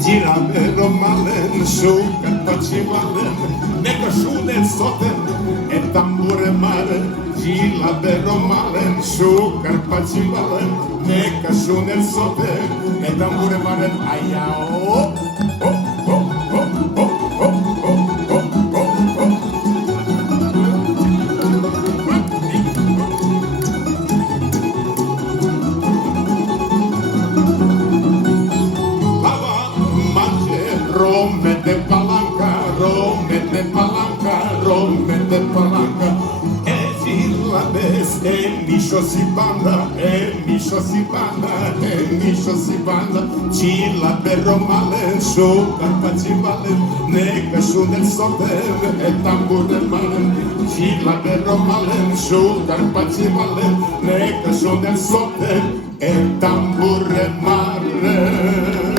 Girame romalen, shukat pachivalem, neka shunet soten, e tambure mare. Girame romalen, shukat pachivalem, neka shunet soten, e tambure mare. Aia, oh, oh, oh, oh, oh, oh, oh, oh, oh, oh. Rome de palanca, Rome de palanca, Rome de palanca. E Girlabes, e Misho si banda, e Misho si banda, e Misho si banda. Girlabe romalen, shukat pachivalem, neka shunet soten, e tambure maren. Girlabe romalen, shukat pachivalem, neka shunet soten, e tambure maren.